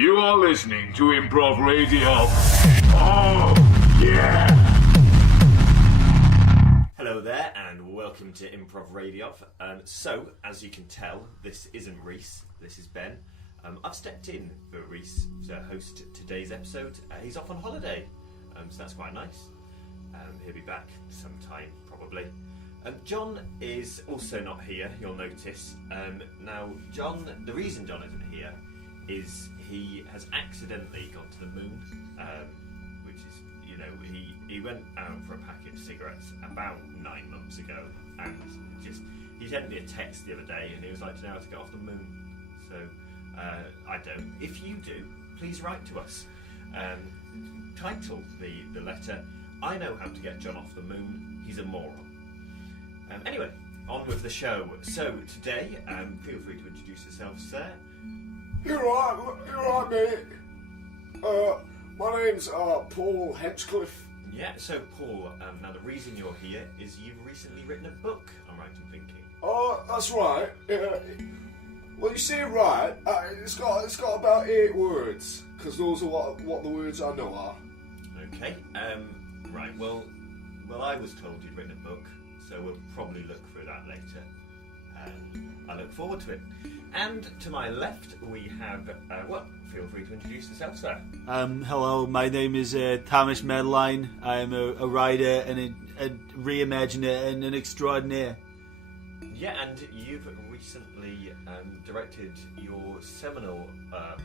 You are listening to Improv Radiov. Oh, yeah! Hello there, and welcome to Improv Radiov. So, as you can tell, this isn't Reese, this is Ben. I've stepped in for Reese to host today's episode. He's off on holiday, so that's quite nice. He'll be back sometime, probably. John is also not here, you'll notice. Now, John, the reason John isn't here is he has accidentally gone to the moon, which is, he went out for a packet of cigarettes about 9 months ago, and he sent me a text the other day, and he was like, do you know how to get off the moon? So, I don't. If you do, please write to us. Title the letter, I know how to get John off the moon, he's a moron. Anyway, on with the show. So, today, feel free to introduce yourself, sir. You're right, mate. My name's Paul Henchcliff. Yeah, so Paul, now the reason you're here is you've recently written a book, I'm right in thinking. Oh, that's right. Well, you say right. It's got about 8 words, because those are what the words I know are. Okay, right, well, I was told you'd written a book, so we'll probably look through that later. I look forward to it. And to my left, we have, feel free to introduce yourself, sir. Hello, my name is Thomas Medaline. I'm a writer and a reimaginer and an extraordinaire. Yeah, and you've recently directed your seminal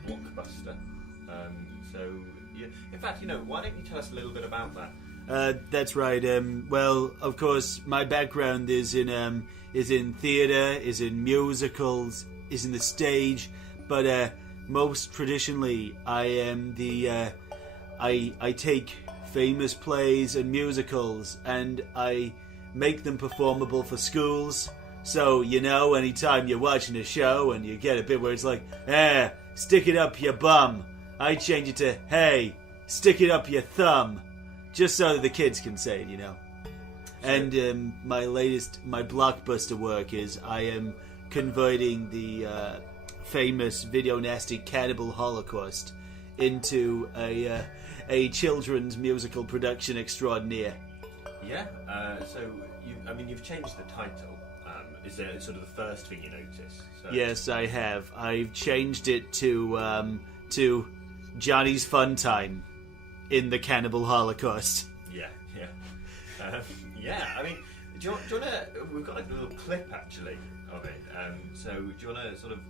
blockbuster. In fact, why don't you tell us a little bit about that? That's right. Well, of course, my background is in theatre, is in musicals, is in the stage, but most traditionally, I am I take famous plays and musicals and I make them performable for schools. So, anytime you're watching a show and you get a bit where it's like, stick it up your bum, I change it to, hey, stick it up your thumb, just so that the kids can say it, And my blockbuster work is I am converting the famous video nasty Cannibal Holocaust into a children's musical production extraordinaire. Yeah, you've changed the title. Is it sort of the first thing you notice? So. Yes, I have. I've changed it to Johnny's Fun Time in the Cannibal Holocaust. Yeah. Do you want to... We've got a little clip, actually, of it. So, do you want to sort of...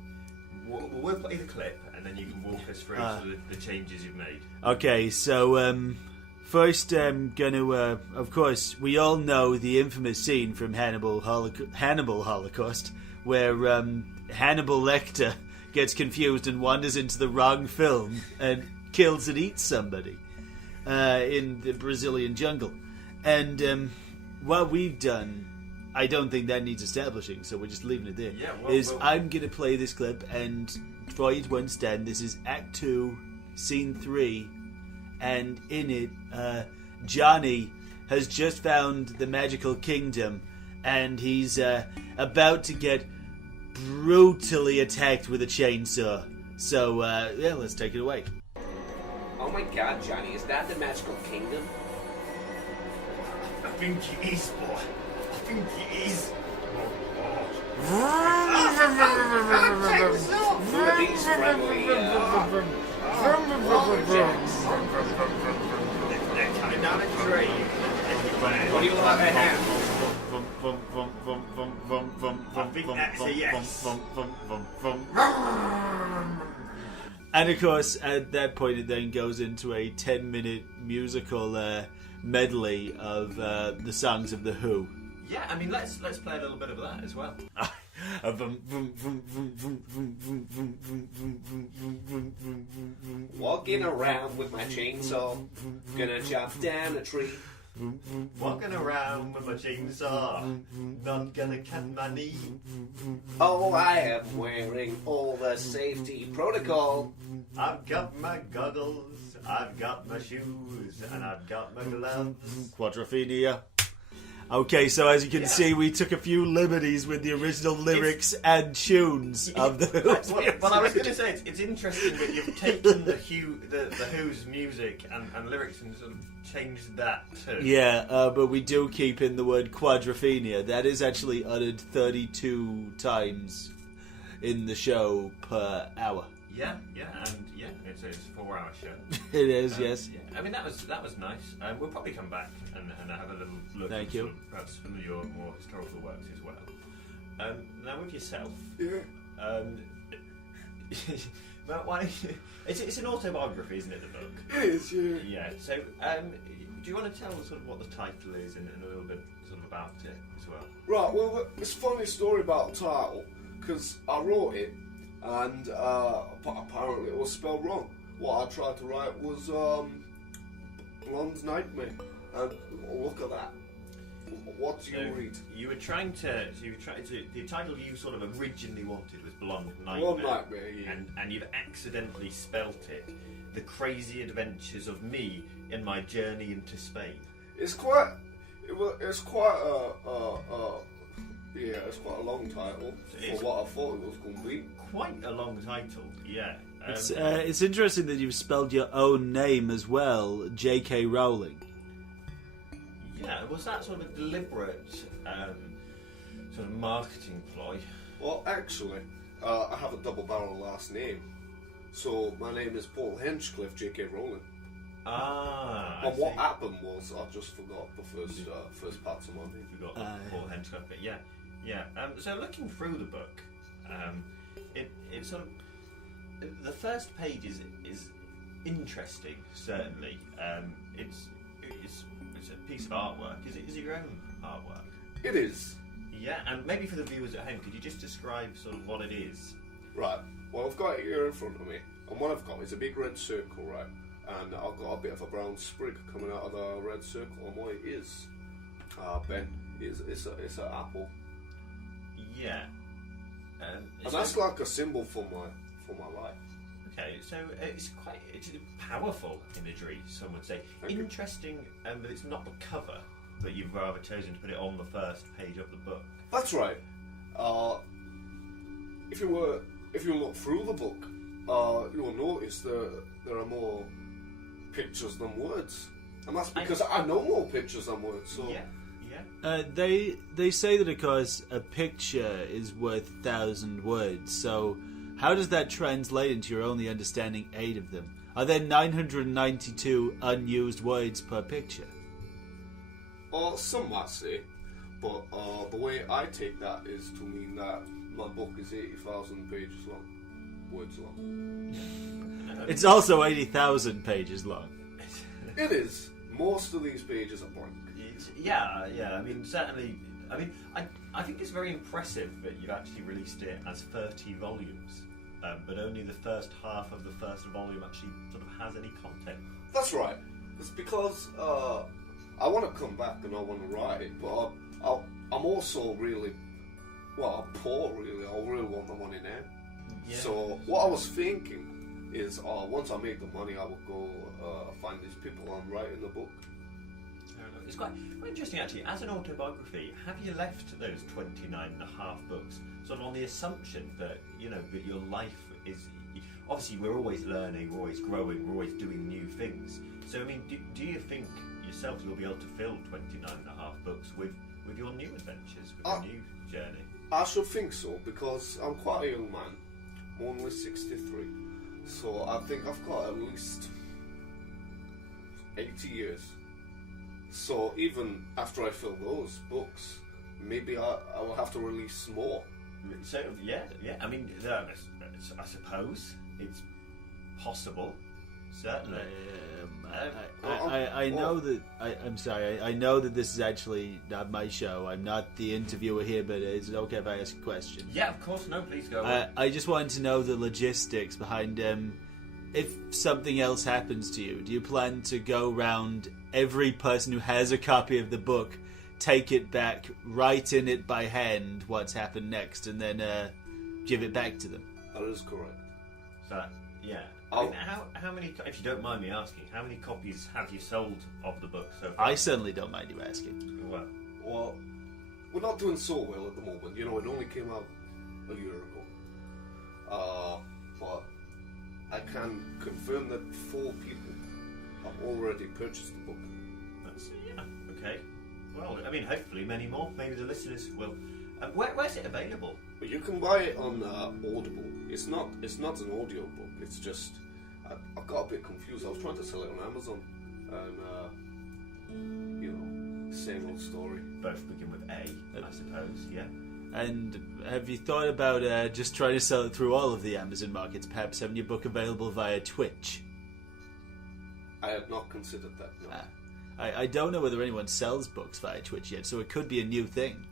We'll play the clip, and then you can walk us through sort of the changes you've made. Okay, so, first I'm going to... of course, we all know the infamous scene from Hannibal Holocaust, where Hannibal Lecter gets confused and wanders into the wrong film and kills and eats somebody in the Brazilian jungle. And what we've done, I don't think that needs establishing, so we're just leaving it there. Yeah, I'm going to play this clip, and for you to understand, this is Act 2, Scene 3, and in it, Johnny has just found the magical kingdom, and he's about to get brutally attacked with a chainsaw. So, let's take it away. Oh my god, Johnny, is that the magical kingdom? I think it is, boy. I think it is. These friendly, lumberjacks. They're coming down a tree. What do you want to have? I think that's a yes. And of course, at that point, it then goes into a 10-minute musical medley of the songs of The Who. Yeah, I mean, let's play a little bit of that as well. Walking around with my chainsaw, gonna chop down a tree. Walking around with my chainsaw, not gonna cut my knee. Oh, I am wearing all the safety protocol. I've got my goggles, I've got my shoes, and I've got my gloves. Quadrophenia. Okay, so as you can see, we took a few liberties with the original lyrics and tunes of the Who's. Well, I was going to say it's interesting that you've taken the Who's music and lyrics and sort of changed that too. Yeah, but we do keep in the word quadrophenia. That is actually uttered 32 times in the show per hour. Yeah, and it's a 4-hour show. It is, yes. Yeah. I mean, that was nice. We'll probably come back and have a little look Thank at you. sort of perhaps some of your more historical works as well. Now with yourself, Yeah. well, why? It's an autobiography, isn't it? The book. It is, yeah. Yeah. So, do you want to tell sort of what the title is and a little bit sort of about it as well? Right, well, it's a funny story about the title, because I wrote it, and apparently it was spelled wrong. What I tried to write was Blonde Nightmare, and look at that. What do you read? You were trying to. The title you sort of originally wanted was Blonde Nightmare. Blonde Nightmare, yeah. And you've accidentally spelt it. The Crazy Adventures of Me in My Journey into Spain. It's quite it's quite a long title for what I thought it was going to be. Quite a long title, yeah. It's interesting that you've spelled your own name as well, J.K. Rowling. Yeah, was that sort of a deliberate sort of marketing ploy? Well, actually, I have a double-barrel last name, so my name is Paul Henchcliff, J.K. Rowling. And what happened was I just forgot the first parts of my name. We got Paul Henchcliff, but yeah. So looking through the book, it sort of the first page is interesting. Certainly, it's a piece of artwork. Is it your own artwork? It is. Yeah, and maybe for the viewers at home, could you just describe sort of what it is? Right. Well, I've got it here in front of me, and what I've got is a big red circle, right? And I've got a bit of a brown sprig coming out of the red circle, and what it is, Ben, it's an apple. Yeah. And that's like a symbol for my life. Okay, so it's powerful imagery, some would say. Interesting, but it's not the cover that you've rather chosen to put it on the first page of the book. That's right. If you look through the book, you'll notice there are more pictures than words, and that's because I know more pictures than words. So Yeah. They say that of course a picture is worth 1,000 words. So how does that translate into your only understanding 8 of them? Are there 992 unused words per picture? Some might say, but the way I take that is to mean that my book is 80,000 pages long, words long. It's also 80,000 pages long. It is. Most of these pages are blank. Yeah. I mean, certainly. I mean, I think it's very impressive that you've actually released it as 30 volumes, but only the first half of the first volume actually sort of has any content. That's right. It's because I want to come back and I want to write it, but I'm also really, I'm poor really. I really want the money now. Yeah. So what I was thinking is, once I make the money, I will go find these people and write in the book. It's quite interesting actually. As an autobiography, have you left those 29 and a half books sort of on the assumption that, that your life is... Obviously, we're always learning, we're always growing, we're always doing new things. So, I mean, do you think yourself you'll be able to fill 29 and a half books with your new adventures, with your new journey? I should think so, because I'm quite a young man. I'm only 63. So I think I've got at least 80 years. So even after I fill those books, maybe I will have to release more. So yeah. I mean, I suppose it's possible. Certainly. I know that. I'm sorry. I know that this is actually not my show. I'm not the interviewer here. But is it okay if I ask a question? Yeah, of course. No, please go on. I just wanted to know the logistics behind. If something else happens to you, do you plan to go round every person who has a copy of the book, take it back, write in it by hand what's happened next, and then give it back to them? That is correct. So, yeah. I mean, how many, if you don't mind me asking, how many copies have you sold of the book so far? I certainly don't mind you asking. Well, we're not doing so well at the moment. You know, it only came out a year ago. But I can confirm that 4 people have already purchased the book. Okay. Well, I mean, hopefully many more. Maybe the listeners will. Where's it available? But you can buy it on Audible. It's not an audio book. It's just I got a bit confused. I was trying to sell it on Amazon, and you know, same old story. Both begin with A, I suppose. Yeah. And have you thought about just trying to sell it through all of the Amazon markets? Perhaps having your book available via Twitch? I had not considered that. No. I don't know whether anyone sells books via Twitch yet, so it could be a new thing.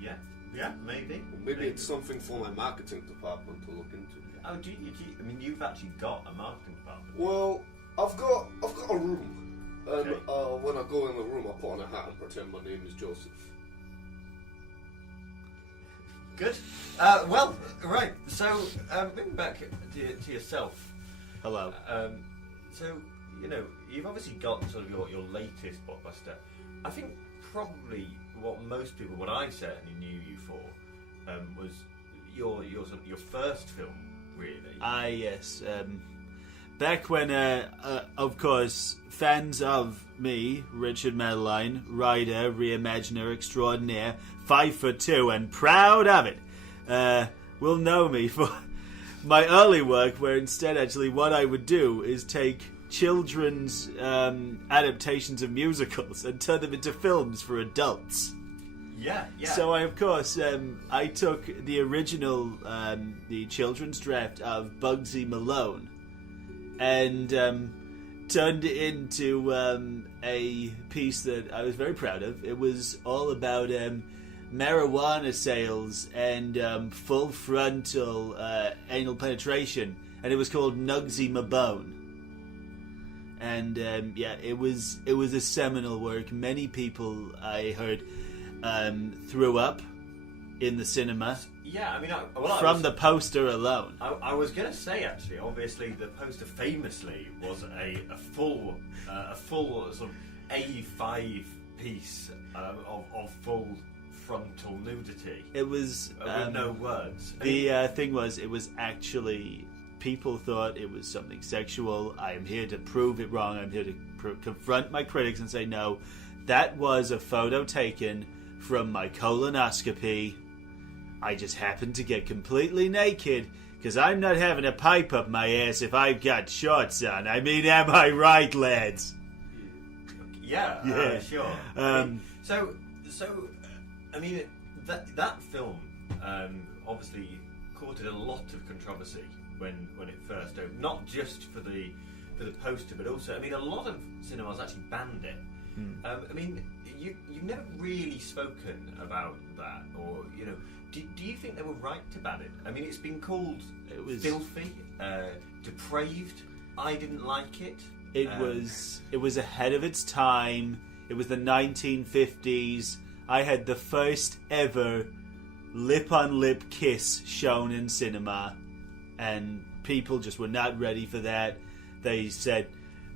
Yeah, maybe. Maybe it's something for my marketing department to look into. Oh, do you? I mean, you've actually got a marketing department. Well, I've got a room, and Okay. when I go in the room, I put on a hat and pretend my name is Joseph. Good. Well, right. So, moving back to yourself. Hello. So, you know, you've obviously got sort of your latest blockbuster. I think probably what I certainly knew you for, was your first film, really. Yes. Back when, of course, fans of me, Richard Medaline, writer, reimaginer extraordinaire, 5'2" and proud of it, will know me for my early work, where instead, actually, what I would do is take children's adaptations of musicals and turn them into films for adults. Yeah. So I took the original, the children's draft of Bugsy Malone, and turned it into a piece that I was very proud of. It was all about marijuana sales and full frontal anal penetration, and it was called Nugsy Mabone. And it was a seminal work. Many people, I heard, threw up in the cinema. Yeah, I mean, from the poster alone. I was going to say, actually, obviously, the poster famously was a full sort of A5 piece of full frontal nudity. It was with no words. The thing was, it was actually, people thought it was something sexual. I am here to prove it wrong. I'm here to confront my critics and say, no, that was a photo taken from my colonoscopy. I just happened to get completely naked because I'm not having a pipe up my ass if I've got shorts on. I mean, am I right, lads? Yeah. Sure. So, I mean, that film obviously courted a lot of controversy when it first opened. Not just for the poster, but also, I mean, a lot of cinemas actually banned it. I mean, you've never really spoken about that, or you know, do you think they were right to ban it? I mean, it's been called filthy, depraved. I didn't like it. It was ahead of its time. It was the 1950s. I had the first ever lip-on-lip kiss shown in cinema, and people just were not ready for that. They said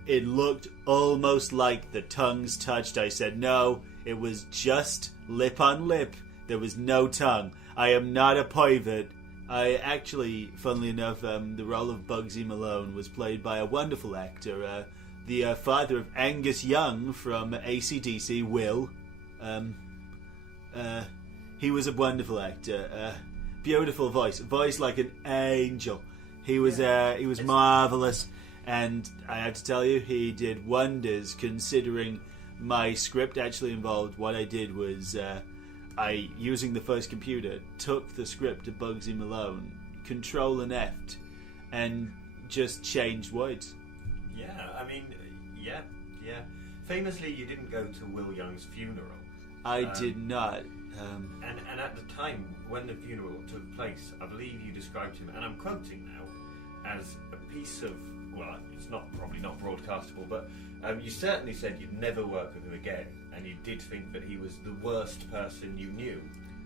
it looked almost like the tongues touched. I said, no, it was just lip-on-lip. There was no tongue. I am not a pervert. I actually, funnily enough, the role of Bugsy Malone was played by a wonderful actor, the father of Angus Young from AC/DC, Will. He was a wonderful actor. Beautiful voice like an angel. He was marvelous, and I have to tell you, he did wonders. Considering my script actually involved, what I did was I, using the first computer, took the script of Bugsy Malone, Control and F, and just changed words. Yeah, I mean, yeah. Famously, you didn't go to Will Young's funeral. I did not. And at the time when the funeral took place, I believe you described him, and I'm quoting now, as a piece of, well, it's probably not broadcastable, but you certainly said you'd never work with him again, and you did think that he was the worst person you knew,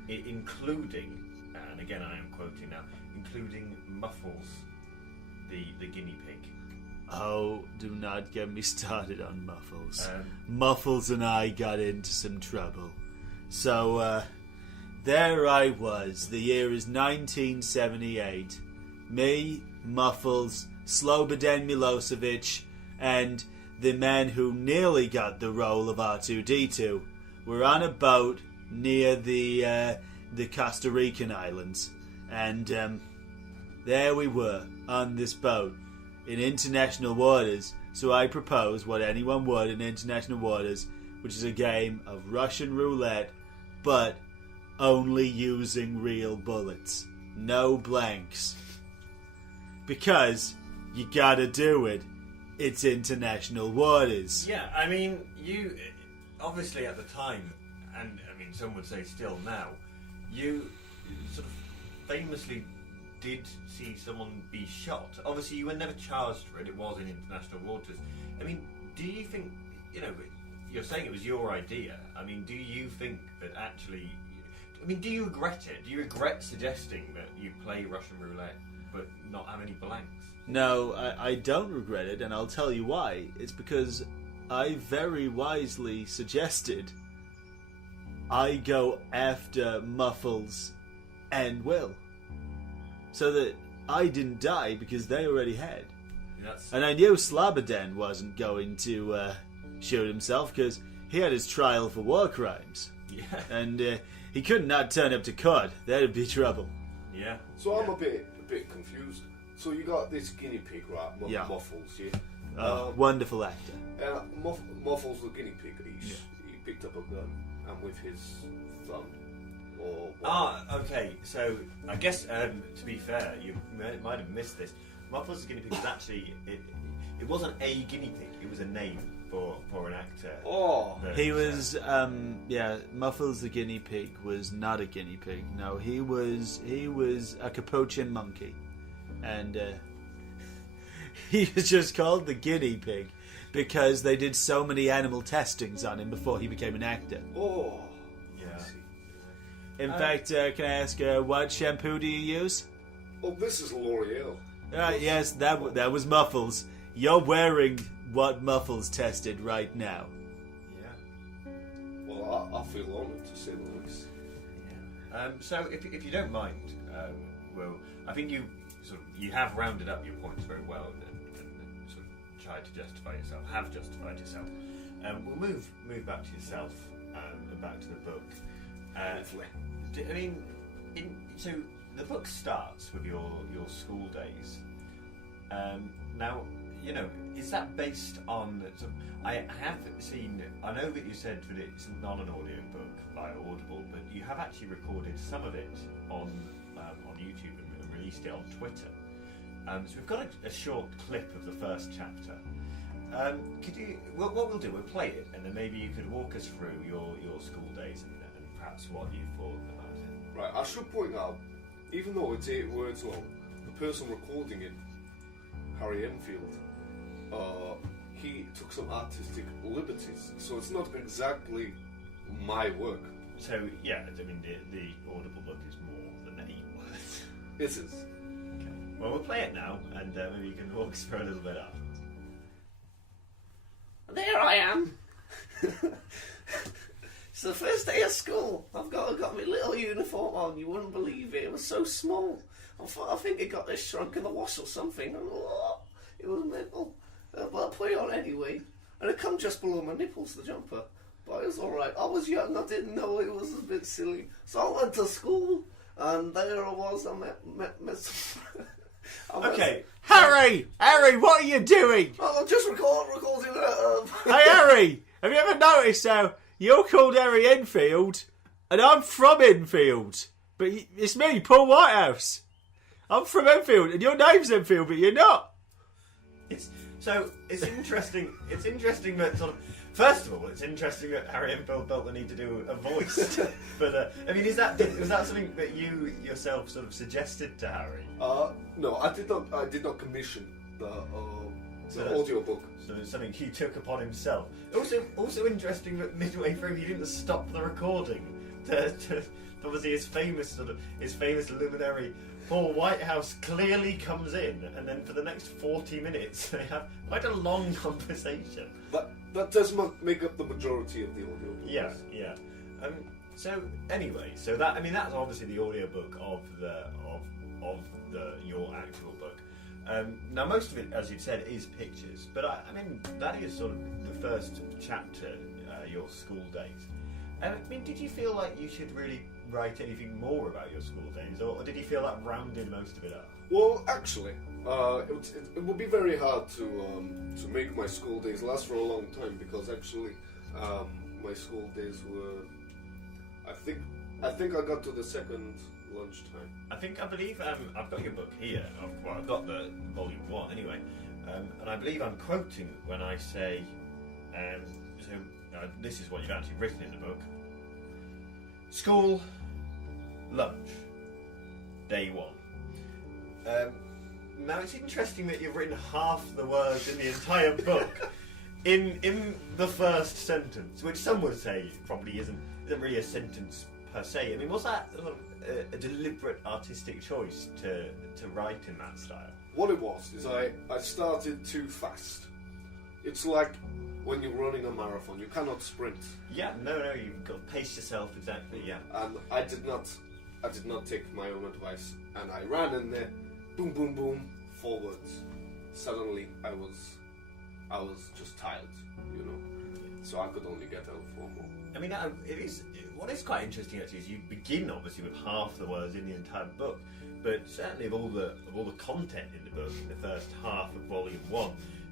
including, and again I am quoting now, including Muffles, the guinea pig. Oh, do not get me started on Muffles. Muffles and I got into some trouble. So, there I was. The year is 1978. Me, Muffles, Slobodan Milosevic, and the man who nearly got the role of R2-D2 were on a boat near the Costa Rican islands. And there we were, on this boat, in international waters. So I propose what anyone would in international waters, which is a game of Russian roulette, but only using real bullets. No blanks. Because you gotta do it. It's international waters. Yeah, I mean, you obviously at the time, and I mean some would say still now, you sort of famously did see someone be shot. Obviously you were never charged for it, it was in international waters. I mean, do you think, you're saying it was your idea, I mean, do you think that actually, do you regret it? Do you regret suggesting that you play Russian roulette but not have any blanks? No, I don't regret it, and I'll tell you why. It's because I very wisely suggested I go after Muffles and Will, so that I didn't die because they already had. And I knew Slobodan wasn't going to shoot himself because he had his trial for war crimes. Yeah. And he could not turn up to court. That'd be trouble. Yeah. So I'm a bit confused. So you got this guinea pig, right? Yeah. Muffles, yeah. Wonderful actor. Muffles the guinea pig. He picked up a gun and with his thumb. Okay. So I guess to be fair, you might have missed this. Muffles the guinea pig was actually it wasn't a guinea pig. It was a name for an actor. Oh, he was Muffles the guinea pig was not a guinea pig. No, he was a capuchin monkey, and he was just called the guinea pig because they did so many animal testings on him before he became an actor. Oh, yeah. In fact, can I ask what shampoo do you use? Oh, this is L'Oreal. Yes, that was Muffles. You're wearing what Muffles tested right now. Yeah. Well, I feel honoured to say the least. Yeah. So if you don't mind, Will, I think you have rounded up your points very well and sort of tried to justify yourself. Have justified yourself. We'll move back to yourself and back to the book. So the book starts with your school days. Now, is that based on? I know that you said that it's not an audio book by Audible, but you have actually recorded some of it on YouTube and released it on Twitter. So we've got a short clip of the first chapter. Could you? What we'll do, we'll play it, and then maybe you could walk us through your school days and perhaps what you thought about it. Right. I should point out, even though it's 8 words long, the person recording it, Harry Enfield, he took some artistic liberties, so it's not exactly my work. So yeah, I mean the Audible book is more than 8 words. It is. Okay. Well, we'll play it now, and maybe you can walk us through a little bit after. There I am. It's the first day of school. I've got my little uniform on. You wouldn't believe it. It was so small. I think it got shrunk in the wash or something. It was mental. But I put it on anyway. And it come just below my nipples, the jumper. But it was alright. I was young. I didn't know it was a bit silly. So I went to school. And there I was. I met some... Okay. Harry, what are you doing? I'm just recording Hey, Harry, have you ever noticed how you're called Harry Enfield, and I'm from Enfield, but it's me, Paul Whitehouse. I'm from Enfield, and your name's Enfield, but you're not. It's interesting. It's interesting that sort of. First of all, it's interesting that Harry Enfield felt the need to do a voice. But was that something that you yourself sort of suggested to Harry? No, I did not commission the audio book. So it's something he took upon himself. Also interesting that midway through he didn't stop the recording to obviously his famous luminary Paul Whitehouse clearly comes in, and then for the next 40 minutes they have quite a long conversation. That does make up the majority of the audio book. Yeah. So anyway, that's obviously the audiobook of your actual book. Now most of it, as you've said, is pictures, but I mean that is sort of the first chapter, your school days. I mean, did you feel like you should really write anything more about your school days, or did you feel that rounded most of it up? Well, actually, it would be very hard to make my school days last for a long time, because actually my school days were, I think I got to the second lunchtime. I believe I've got your book here. Well, I've got the volume 1 anyway, and I believe I'm quoting when I say, this is what you've actually written in the book. School, lunch, day 1. Now it's interesting that you've written half the words in the entire book in the first sentence, which some would say probably isn't really a sentence per se. I mean, was that a deliberate artistic choice to write in that style? What it was is I started too fast. It's like when you're running a marathon, you cannot sprint. Yeah, no, you've got to pace yourself, exactly, yeah. And I did not take my own advice, and I ran in there, boom, boom, boom, forwards. Suddenly, I was just tired, you know. So I could only get out 4 more. I mean, what is quite interesting actually is you begin obviously with half the words in the entire book, but certainly of all the content in the book, in the first half of volume 1,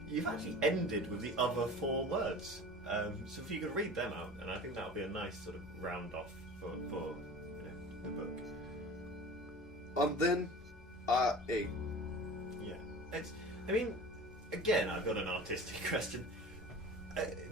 you've actually ended with the other 4 words. So if you could read them out, and I think that would be a nice sort of round off for the book. And then I ate. Yeah, I mean, again, I've got an artistic question.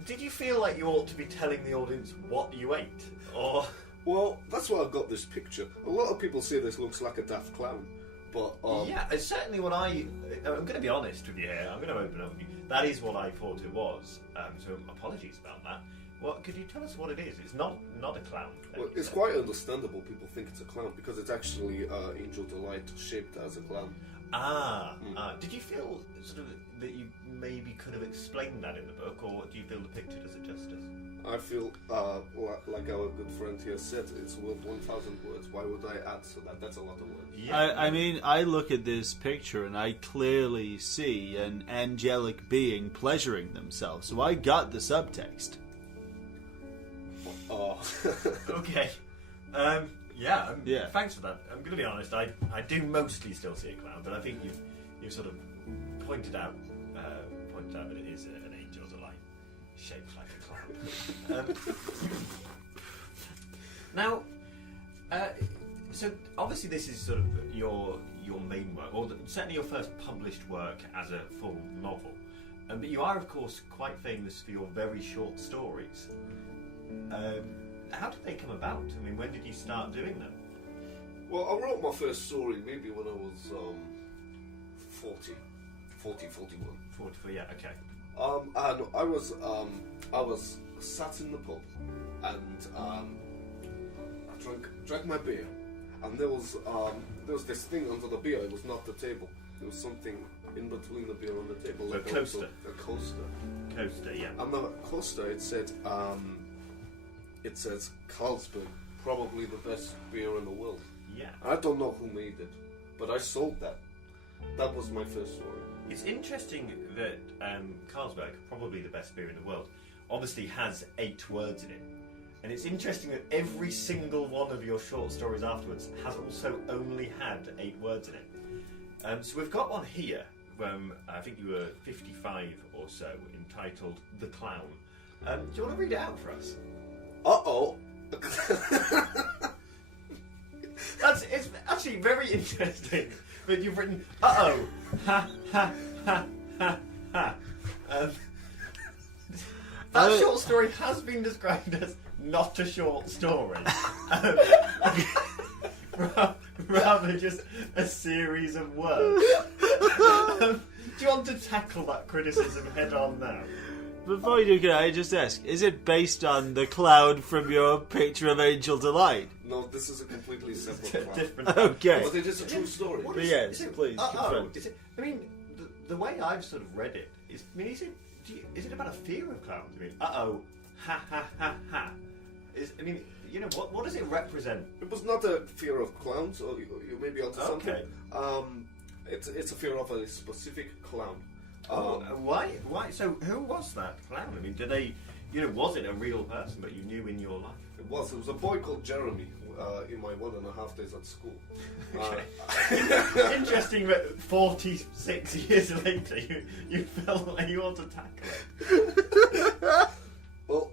Did you feel like you ought to be telling the audience what you ate, or? Well, that's why I got this picture. A lot of people say this looks like a daft clown, but yeah, it's certainly what I'm going to be honest with you here. I'm going to open up with you. That is what I thought it was. So apologies about that. Well, could you tell us what it is? It's not a clown. Well, it's quite understandable. People think it's a clown because it's actually Angel Delight shaped as a clown. Did you feel sort of that you maybe could have explained that in the book, or do you feel the picture does it justice? I feel like our good friend here said, it's worth 1,000 words. Why would I add to that? That's a lot of words. Yeah. I mean, I look at this picture and I clearly see an angelic being pleasuring themselves, so I got the subtext. Oh. Okay. Yeah. Thanks for that. I'm going to be honest. I do mostly still see a clown, but I think you've sort of pointed out that it is an angel delight shaped like a clown. Now, so obviously this is sort of your main work, or certainly your first published work as a full novel. But you are, of course, quite famous for your very short stories. How did they come about? I mean, when did you start doing them? Well, I wrote my first story maybe when I was 41. 44, yeah, okay. And I was sat in the pub and I drank my beer, and there was this thing under the beer. It was not the table. There was something in between the beer and the table. So like a coaster. A coaster. Coaster, yeah. And the coaster, it says Carlsberg, probably the best beer in the world. Yeah. I don't know who made it, but I sold that. That was my first story. It's interesting that Carlsberg, probably the best beer in the world, obviously has 8 words in it. And it's interesting that every single one of your short stories afterwards has also only had 8 words in it. So we've got one here, I think you were 55 or so, entitled The Clown. Do you want to read it out for us? Uh-oh. It's actually very interesting that you've written, uh-oh, ha, ha, ha, ha, ha. That short story has been described as not a short story. Rather just a series of words. Do you want to tackle that criticism head on now? Before you do, can I just ask, is it based on the cloud from your picture of Angel Delight? No, this is a completely separate one. Different. Okay. But it is a true story. But yes, please, confirm. I mean, the way I've sort of read it is, I mean, is it about a fear of clowns? I mean, uh-oh, ha, ha, ha, ha. I mean, you know, what does it represent? It was not a fear of clowns, or you may be onto something. It's a fear of a specific clown. Why? So who was that clown? I mean, did they, you know, was it a real person that you knew in your life? It was a boy called Jeremy in my 1.5 days at school. Interesting that 46 years later you felt like you ought to tackle it. Well,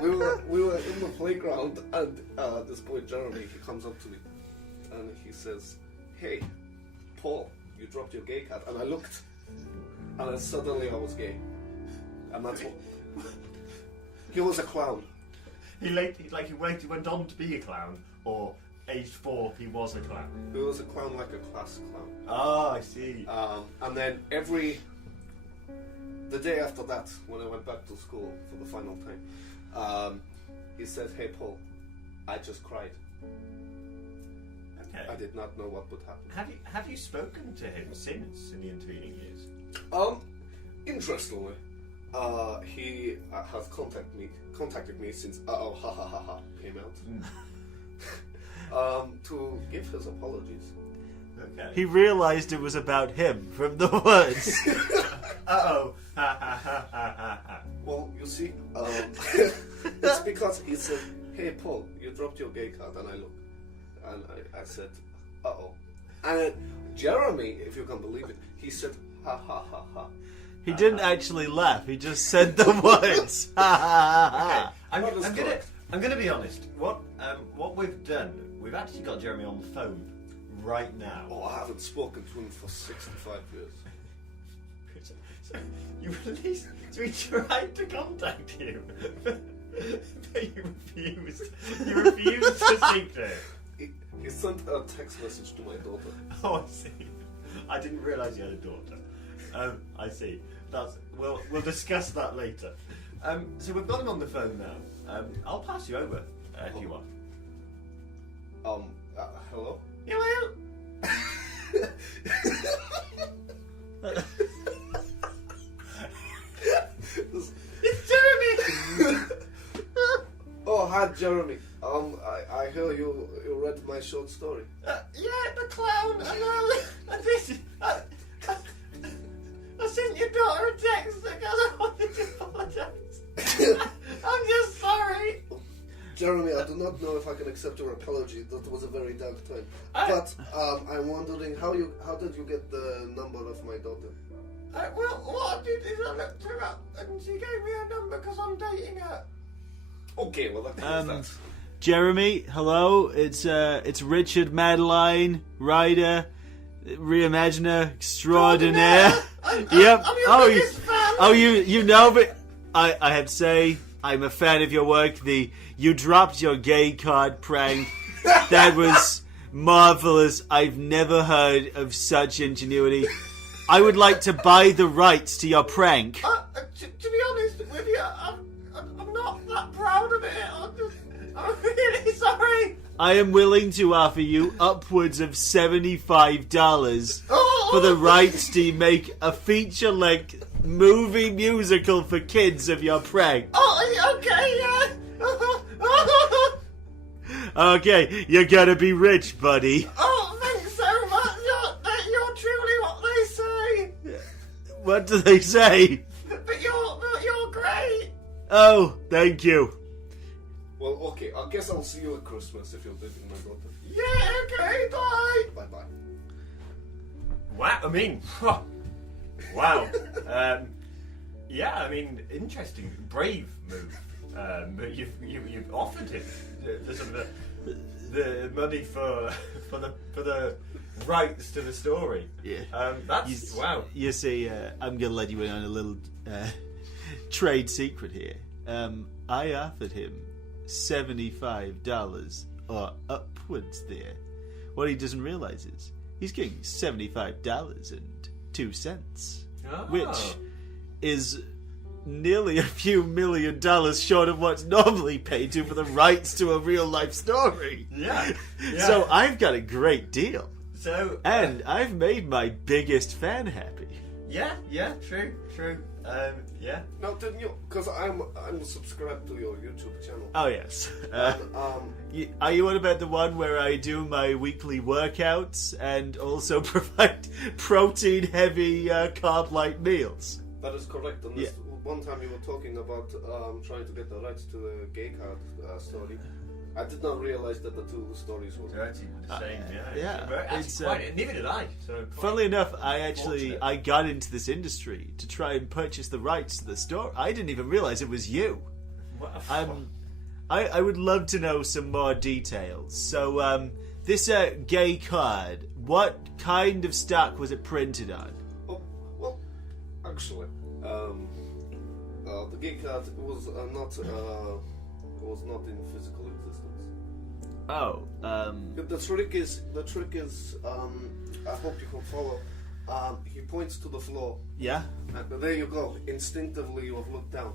we were in the playground, and this boy Jeremy, he comes up to me and he says, "Hey, Paul, you dropped your gay card." And I looked, and then suddenly I was gay, and that's what. He was a clown. He went on to be a clown, or age 4 he was a clown. He was a clown, like a class clown. Oh, I see. And then the day after that, when I went back to school for the final time, he said, "Hey, Paul, I just cried. Okay. I did not know what would happen." Have you spoken to him since in the intervening years? Interestingly, he has contacted me since ha ha ha ha came out to give his apologies. Okay. He realised it was about him from the words. Uh-oh. Ha ha ha ha ha ha. Well, you see, it's because he said, "Hey, Paul, you dropped your gay card," and I looked, and I said, "Uh-oh." And Jeremy, if you can believe it, he said, "Ha ha ha ha." He didn't actually laugh. He just said the words. Okay. I'm gonna be honest. What we've done, we've actually got Jeremy on the phone right now. Oh, I haven't spoken to him for 65 years. So we tried to contact you, but you refused. You refused to speak to him. He sent a text message to my daughter. Oh, I see. I didn't realise you had a daughter. I see. We'll discuss that later. So we've got him on the phone now. I'll pass you over if you want. Hello? Hello. It's Jeremy. Oh, hi, Jeremy. I hear you read my short story. Yeah, the clown. I sent your daughter a text because I wanted to apologise. I'm just sorry. Jeremy, I do not know if I can accept your apology. That was a very dark time. But I'm wondering how did you get the number of my daughter? Well, what I did is I looked her up and she gave me her number because I'm dating her. Okay, well that's Jeremy, hello. It's Richard Medaline, writer, reimaginer extraordinaire. Yep. I'm your biggest fan. You know, but I have to say I'm a fan of your work. You dropped your gay card prank. That was marvelous. I've never heard of such ingenuity. I would like to buy the rights to your prank. To be honest with you, I'm not that proud of it. I'm really sorry. I am willing to offer you upwards of $75 for the rights to make a feature-length movie musical for kids of your prank. Oh, okay, yeah. Okay, you're gonna be rich, buddy. Oh, thanks so much. You're truly what they say. What do they say? But you're great. Oh, thank you. Well, okay, I guess I'll see you at Christmas if you're dating my daughter. Yeah, okay, bye. Bye-bye. Wow, I mean, wow. Yeah, I mean, interesting, brave move. But you've offered him the sort of the money for the rights to the story. Yeah. That's wow. You see, I'm gonna let you in on a little trade secret here. I offered him $75 or upwards there. What he doesn't realise is he's getting $75.02, which is nearly a few $1 million short of what's normally paid to for the rights to a real life story. Yeah. So I've got a great deal. So And I've made my biggest fan happy. Yeah, true. Yeah. No, didn't you? Because I'm subscribed to your YouTube channel. Oh yes. Um, Are you on about the one where I do my weekly workouts and also provide protein-heavy, carb-light meals? that is correct. And this one time you were talking about trying to get the rights to the gay card story. I did not realize that the two stories were. They're actually the same. It's neither did I. So funnily enough, I fortunate. got into this industry to try and purchase the rights to the story. I didn't even realize it was you. What a fuck. I would love to know some more details. So, this gay card, what kind of stock was it printed on? Oh, well, actually, the gay card was not in physical existence. Oh, The trick is, I hope you can follow. He points to the floor, yeah? and there you go. Instinctively, you have looked down.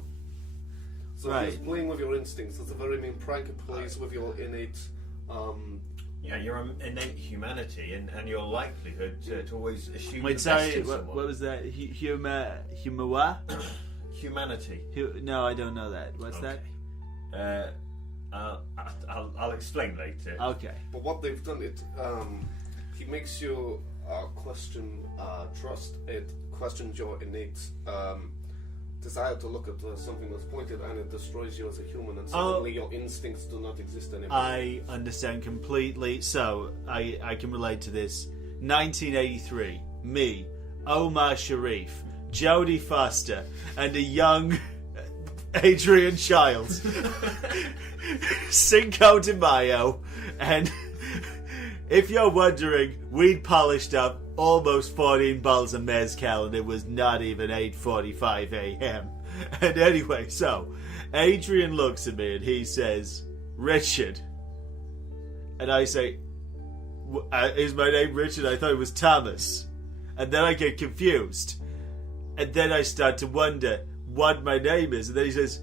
So Right. he's playing with your instincts. It's a very mean prank. It plays with your innate. Your innate humanity and your likelihood to always assume Wait, the sorry, best in what someone. was that? Humor? Humanity. No, I don't know that. What's that? I'll explain later. Okay. But what they've done, he makes you question trust. It questions your innate desire to look at something that's pointed, and it destroys you as a human. And suddenly, your instincts do not exist anymore. I understand completely. So, I can relate to this. 1983. Me, Omar Sharif, Jodie Foster, and a young Adrian Childs. Cinco de Mayo. And if you're wondering, we'd polished up almost 14 bottles of mezcal, and it was not even 8:45 a.m. And anyway, so Adrian looks at me and he says, "Richard." And I say, "Is my name Richard? I thought it was Thomas." And then I get confused. And then I start to wonder what my name is. And then he says,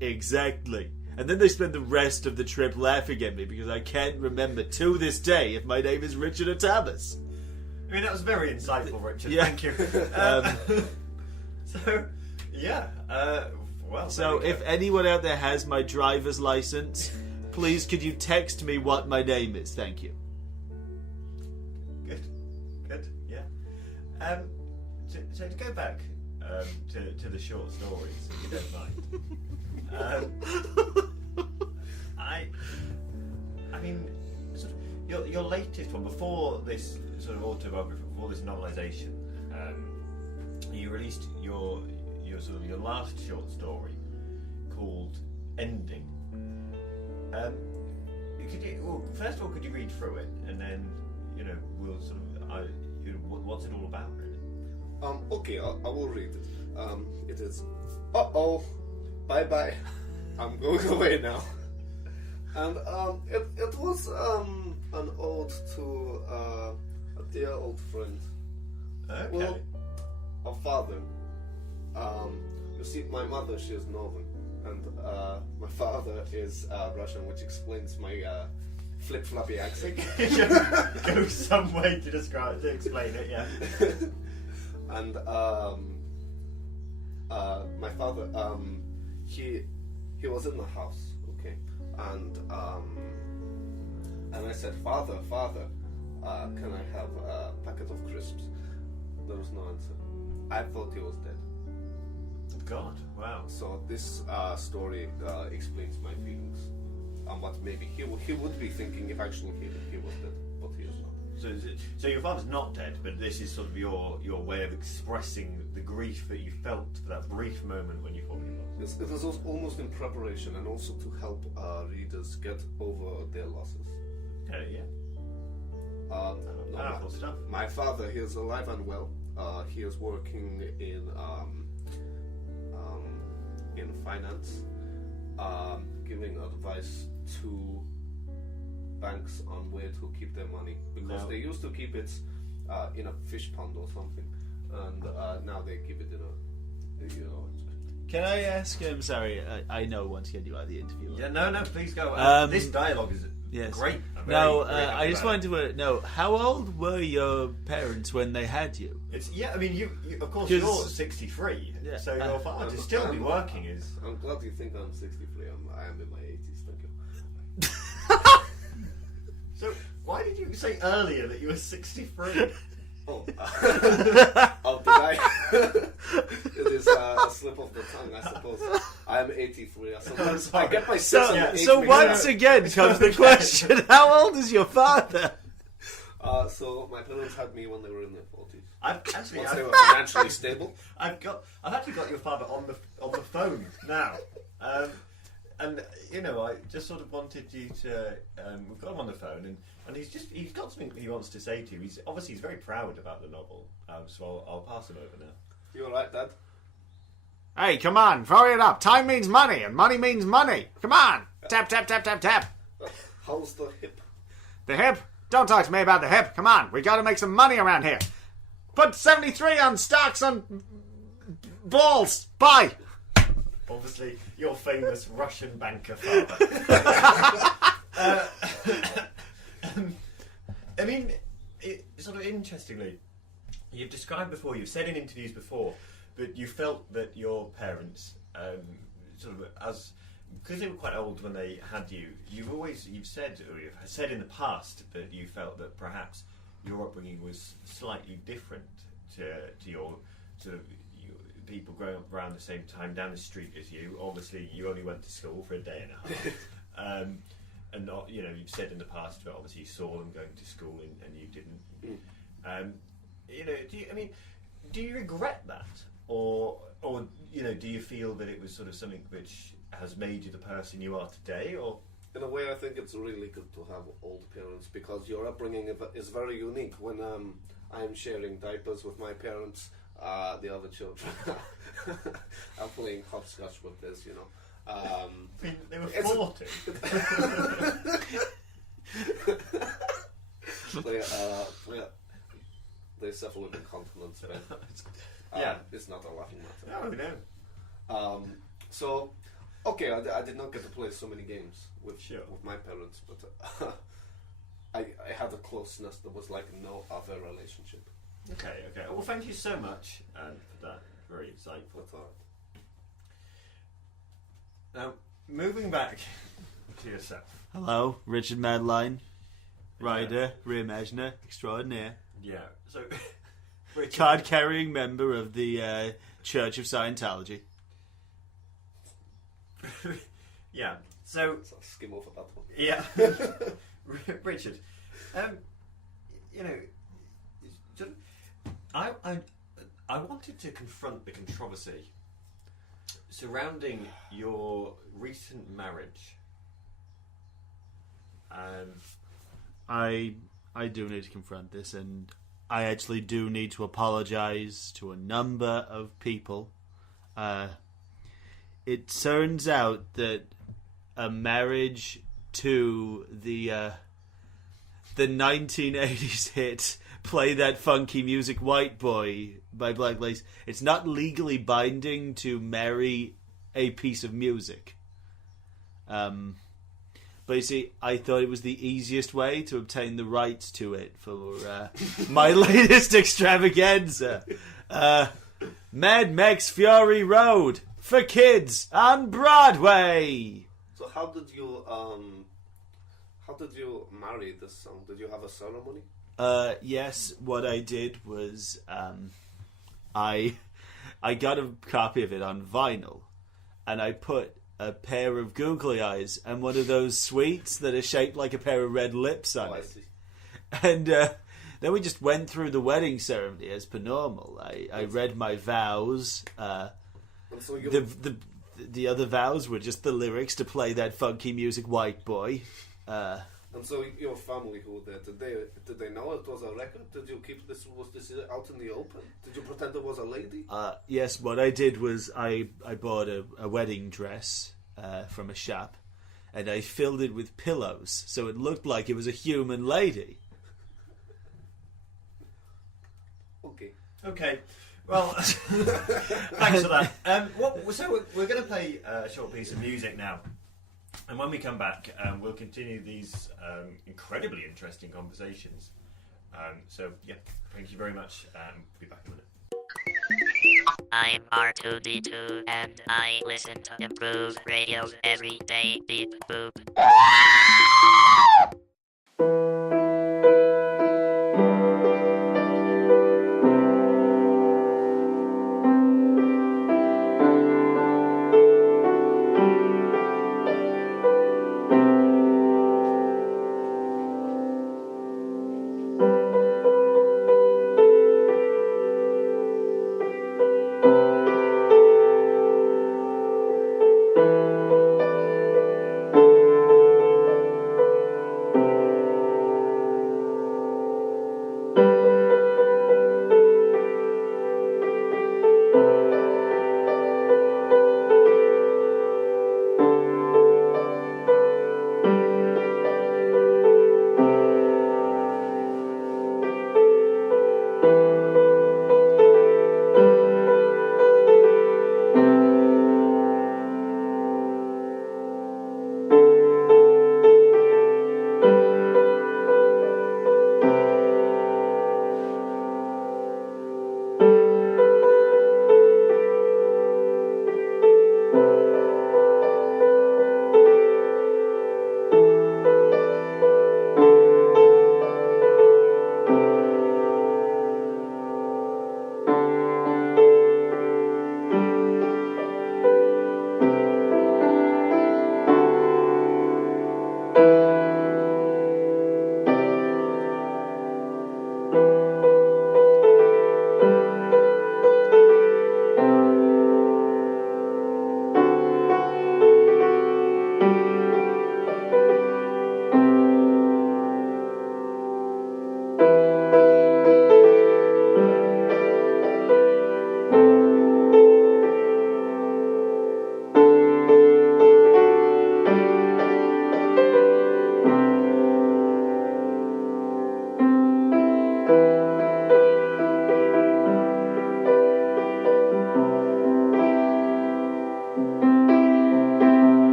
"Exactly." And then they spend the rest of the trip laughing at me because I can't remember to this day if my name is Richard or Thomas. I mean, that was very insightful, Richard. Yeah. Thank you. So, yeah. Well. So there we if go. anyone out there has my driver's license, please could you text me what my name is? Thank you. Good. Yeah. So to go back to the short stories, if you don't mind. I mean, sort of your latest one before this sort of autobiography, before this novelisation, you released your last short story called "Ending." First of all, could you read through it, and then we'll sort of what's it all about, really? Okay, I will read it. It is, bye bye, I'm going away now. And it was an ode to a dear old friend. Okay. Well, a father. You see, my mother, she is Northern, and my father is Russian, which explains my flip-floppy accent. Go some way to explain it, yeah. And my father, he was in the house, okay, and I said, Father, can I have a packet of crisps? There was no answer. I thought he was dead. God, wow. So this story explains my feelings and what maybe he would be thinking if actually he was dead, but he is not. So your father's not dead, but this is sort of your way of expressing the grief that you felt for that brief moment when you thought he lost. It was almost in preparation and also to help readers get over their losses. Okay, yeah. No, Powerful stuff. my father, he is alive and well. He is working in finance, giving advice to banks on where to keep their money, because they used to keep it in a fish pond or something, and now they keep it in a, Can I ask him? Sorry, I know once again you are the interviewer. Yeah, no, please go. This dialogue is Yes. Great. Now, Very happy I just about wanted to know, how old were your parents when they had you? I mean, you of course, 'Cause- you're 63, Yeah. so your father to still be working is... I'm glad you think I'm 63. I am in my 80s. Thank you. So, why did you say earlier that you were 63? Oh, oh, did I? It is a slip of the tongue, I suppose. I am 83. I get my six and eight So mixed once up. again comes the question, how old is your father? So my parents had me when they were in their 40s. Once Once they were financially stable. I've actually got your father on the phone now, and I just sort of wanted you to. We've got him on the phone, and he's got something he wants to say to you. He's very proud about the novel, so I'll pass him over now. You alright, Dad? Hey, come on, hurry it up. Time means money, and money means money. Come on. Tap, tap, tap, tap, tap. How's the hip? The hip? Don't talk to me about the hip. Come on, we gotta make some money around here. Put 73 on stocks on balls. Bye. Obviously, your famous Russian banker father. I mean, sort of interestingly, you've described before, you've said in interviews before, that you felt that your parents, sort of because they were quite old when they had you, you've said in the past that you felt that perhaps your upbringing was slightly different to your sort of people growing up around the same time down the street as you. Obviously, you only went to school for a day and a half, and not, you've said in the past that obviously you saw them going to school and you didn't. Do you regret that, or do you feel that it was sort of something which has made you the person you are today, or? In a way, I think it's really good to have old parents because your upbringing is very unique. When I am sharing diapers with my parents, the other children are playing hopscotch with this, They were 40. They suffer with incontinence. Yeah. It's not a laughing matter. No. So, okay, I did not get to play so many games with my parents, but I had a closeness that was like no other relationship. Okay. Well, thank you so much for that. Very insightful. That's all right. Now, moving back to yourself. Hello, Richard Medaline, writer, reimaginer, extraordinaire, Yeah. So, Richard, card-carrying member of the Church of Scientology. yeah. So, So skim over that one. yeah. Richard, I wanted to confront the controversy surrounding your recent marriage. I do need to confront this, and I actually do need to apologise to a number of people. It turns out that a marriage to the 1980s hit "Play That Funky Music, White Boy" by Black Lace, it's not legally binding to marry a piece of music. But you see, I thought it was the easiest way to obtain the rights to it for my latest extravaganza. Mad Max Fury Road for kids on Broadway. So how did you marry this song? Did you have a ceremony? Yes, what I did was I got a copy of it on vinyl, and I put a pair of googly eyes and one of those sweets that are shaped like a pair of red lips on I it. see. And then we just went through the wedding ceremony as per normal. I read my vows. And so you The other vows were just the lyrics to "Play That Funky Music, White Boy." And so your family who were there, did they know it was a record? Did you keep this? Was this out in the open? Did you pretend it was a lady? Yes, what I did was I bought a wedding dress from a shop, and I filled it with pillows so it looked like it was a human lady. Okay. Well, thanks for that. So we're going to play a short piece of music now. And when we come back, we'll continue these incredibly interesting conversations. So, yeah, thank you very much. We'll be back in a minute. I'm R2D2 and I listen to Improv Radio every day. Beep boop.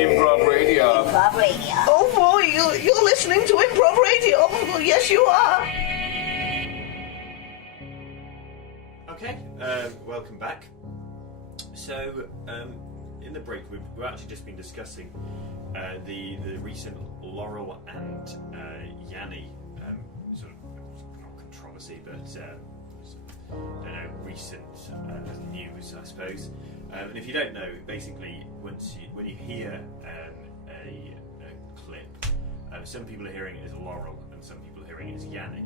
Improv Radio. Improv Radio. Oh boy, you're listening to Improv Radio. Oh, yes, you are. Okay, welcome back. So, in the break, we've actually just been discussing the recent Laurel and Yanni sort of not controversy, but recent news, I suppose. And if you don't know, basically, when you hear a clip, some people are hearing it as Laurel, and some people are hearing it as Yanni.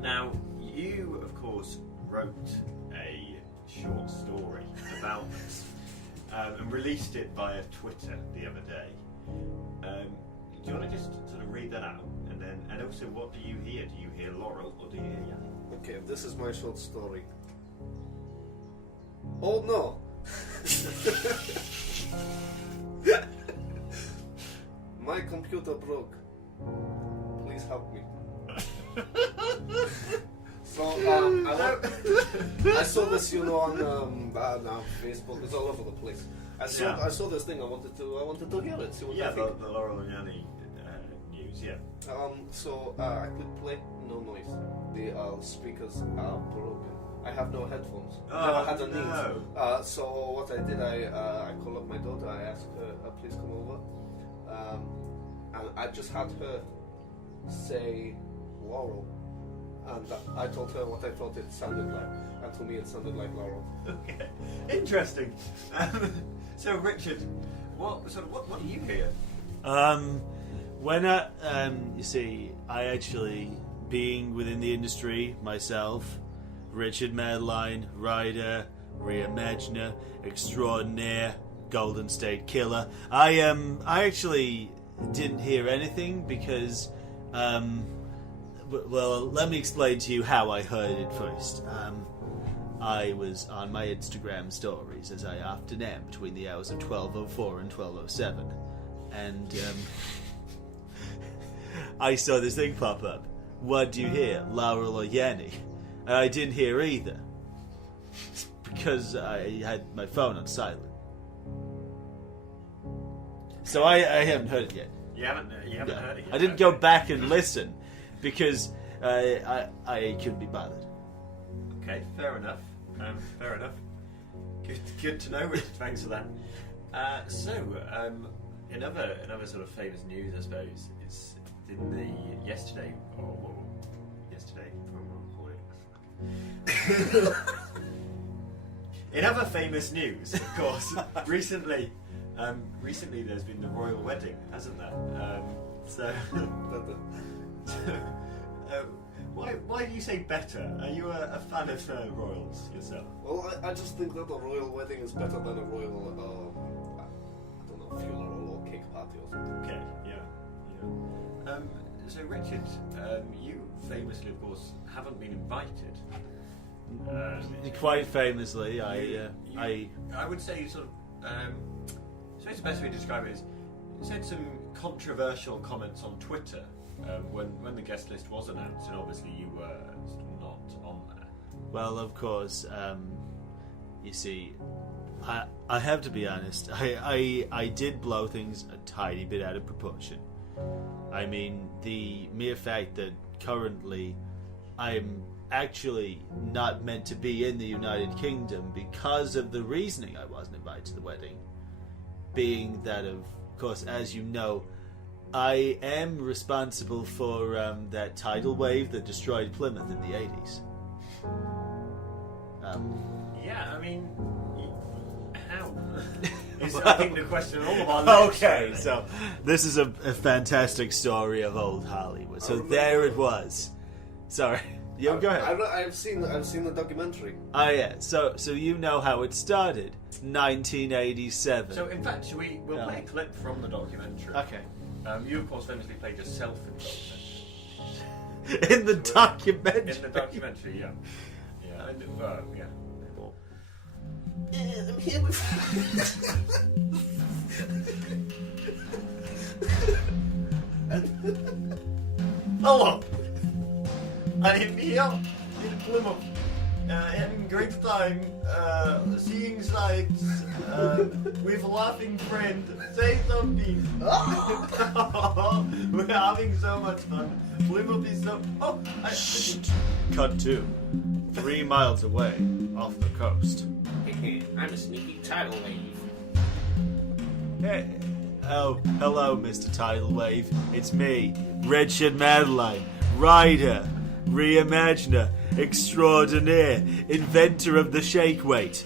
Now, you, of course, wrote a short story about this and released it via Twitter the other day. Do you want to just sort of read that out? And also, what do you hear? Do you hear Laurel or do you hear Yanni? Okay, this is my short story. Oh no! My computer broke. Please help me. So I saw this, on Facebook. It's all over the place. I saw this thing. I wanted to hear it. See what I think. The Laurel and Yanni news. Yeah. So I could play no noise. The speakers are broken. I have no headphones. Never had a need. So what I did, I called up my daughter. I asked her, please come over. And I just had her say Laurel. And I told her what I thought it sounded like. And to me it sounded like Laurel. Okay. Interesting. So Richard, what do you hear? When you see, I actually, being within the industry myself, Richard Medaline, writer, reimaginer, extraordinaire, Golden State Killer. I actually didn't hear anything because, well, let me explain to you how I heard it first. I was on my Instagram stories, as I often am, between the hours of 12:04 and 12:07, and I saw this thing pop up. What do you hear, Laurel or Yanni? And I didn't hear either. It's because I had my phone on silent. So I haven't heard it yet. You haven't heard it yet? I didn't go back and listen because I couldn't be bothered. Okay, fair enough. Fair enough. Good to know, Richard. Thanks for that. In other sort of famous news, I suppose, it's in the yesterday when we're recording. In other famous news, of course, recently there's been the royal wedding, hasn't there? Why do you say better? Are you a fan of royals yourself? Well, I just think that a royal wedding is better than a royal, funeral or cake party or something. Okay, yeah. So Richard, you famously, of course, haven't been invited. Quite famously, I would say sort of. So it's the best way to describe it is you said some controversial comments on Twitter when the guest list was announced, and obviously you were not on there. Well, of course, you see, I have to be honest. I did blow things a tiny bit out of proportion. I mean, the mere fact that currently I'm actually not meant to be in the United Kingdom because of the reasoning I wasn't invited to the wedding, being that, of course, as you know, I am responsible for that tidal wave that destroyed Plymouth in the 80s. Yeah, I mean, how? Is I think the question all of our lives. Okay, so this is a fantastic story of old Hollywood. So there it was. Sorry. Go ahead. I've seen the documentary. Oh yeah, so you know how it started, 1987. So in fact, we'll play a clip from the documentary. Okay. You of course famously played yourself in the In the documentary. In the documentary, yeah. Yeah. And, yeah. I'm here with... Hello! I'm here in Plymouth, having a great time, seeing sights, with a laughing friend. Say something! We're having so much fun. Plymouth is so... Cut 2. 3 miles away, off the coast. I'm a sneaky tidal wave. Hey. Oh, hello, Mr. Tidal Wave. It's me, Richard Medaline, writer, reimaginer, extraordinaire, inventor of the shake weight.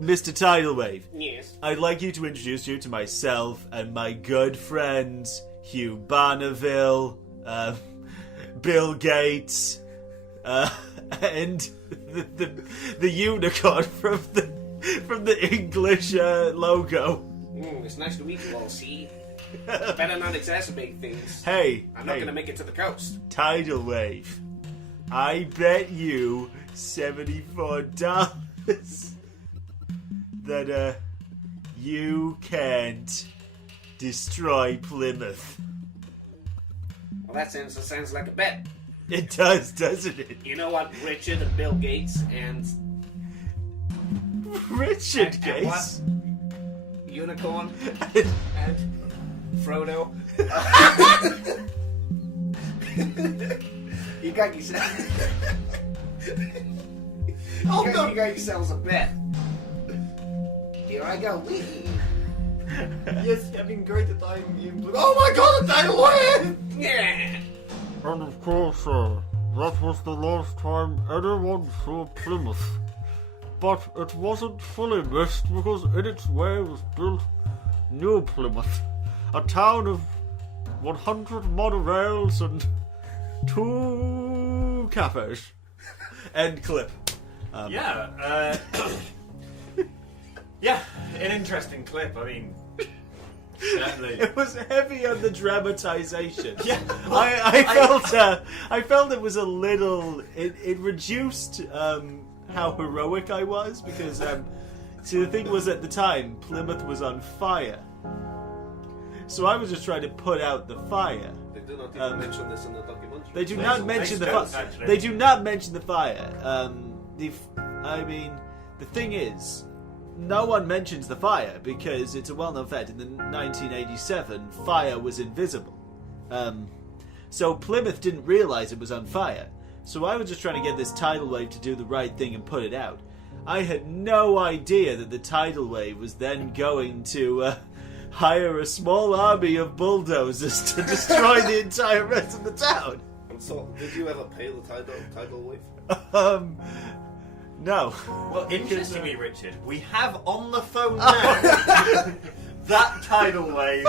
Mr. Tidal Wave. Yes. I'd like you to introduce you to myself and my good friends, Hugh Bonneville, Bill Gates, and the unicorn from the English logo. It's nice to meet you all, see? Better not exacerbate things. Hey, I'm not gonna make it to the coast. Tidal Wave. I bet you $74 that you can't destroy Plymouth. Well, that sounds like a bet. It does, doesn't it? You know what, Richard and Bill Gates and Richard and Gates. what? Unicorn and Frodo. You got yourself. You got yourselves a bet. Here I go. Yes, having great time in... Oh my god, a tidal wave! Yeah. And of course, that was the last time anyone saw Plymouth. But it wasn't fully missed because in its way was built New Plymouth, a town of 100 monorails and 2 cafes. End clip. Yeah, yeah, an interesting clip. I mean, certainly. It was heavy on the dramatization. Yeah, I felt it was a little. It reduced how heroic I was because see, the thing was at the time Plymouth was on fire, so I was just trying to put out the fire. They do not even mention this in the documentary. They do not mention the don't, fire. actually. They do not mention the fire. I mean, the thing is, no one mentions the fire because it's a well-known fact. In the 1987, fire was invisible. So Plymouth didn't realize it was on fire. So I was just trying to get this tidal wave to do the right thing and put it out. I had no idea that the tidal wave was then going to hire a small army of bulldozers to destroy the entire rest of the town. And so, did you ever pay the tidal wave? No. Well, interestingly, Richard, we have on the phone now that tidal wave.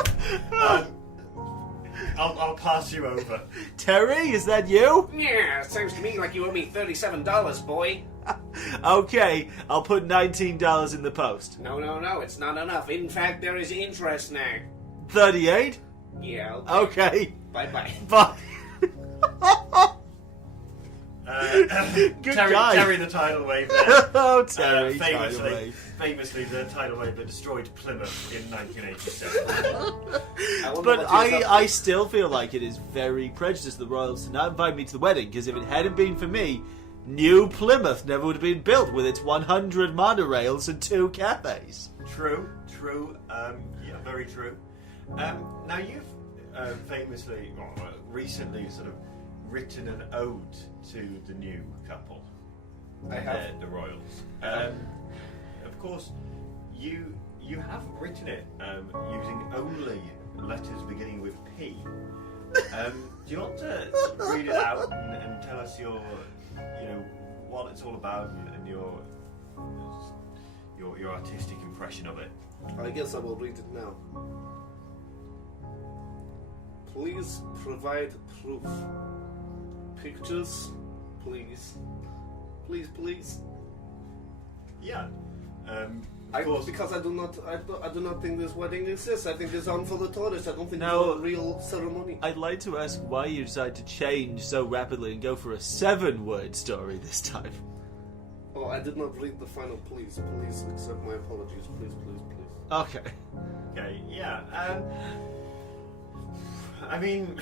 I'll pass you over. Terry, is that you? Yeah, sounds to me like you owe me $37, boy. Okay, I'll put $19 in the post. No, it's not enough. In fact, there is interest now. 38? Yeah, Okay. Bye-bye. Bye. Good Terry, guy. Terry the tidal wave there. Oh, Terry. tidal famously, wave. famously the tidal wave that destroyed Plymouth in 1987. But I still feel like it is very prejudiced the Royals to not invite me to the wedding, because if it hadn't been for me, New Plymouth never would have been built with its 100 monorails and 2 cafes. True. Yeah, very true. Now you've famously, recently, sort of written an ode to the new couple. I have. The Royals. Of course, you have written it using only letters beginning with P. Do you want to read it out and tell us your what it's all about and your artistic impression of it? I guess I will read it now. Please provide proof. Pictures, please. Please. Yeah. Because I do not think this wedding exists. I think it's on for the tourists. I don't think No. it's a real ceremony. I'd like to ask why you decided to change so rapidly and go for a 7-word story this time. Oh, I did not read the final. Please accept my apologies. Please. Okay. Okay. Yeah. I mean,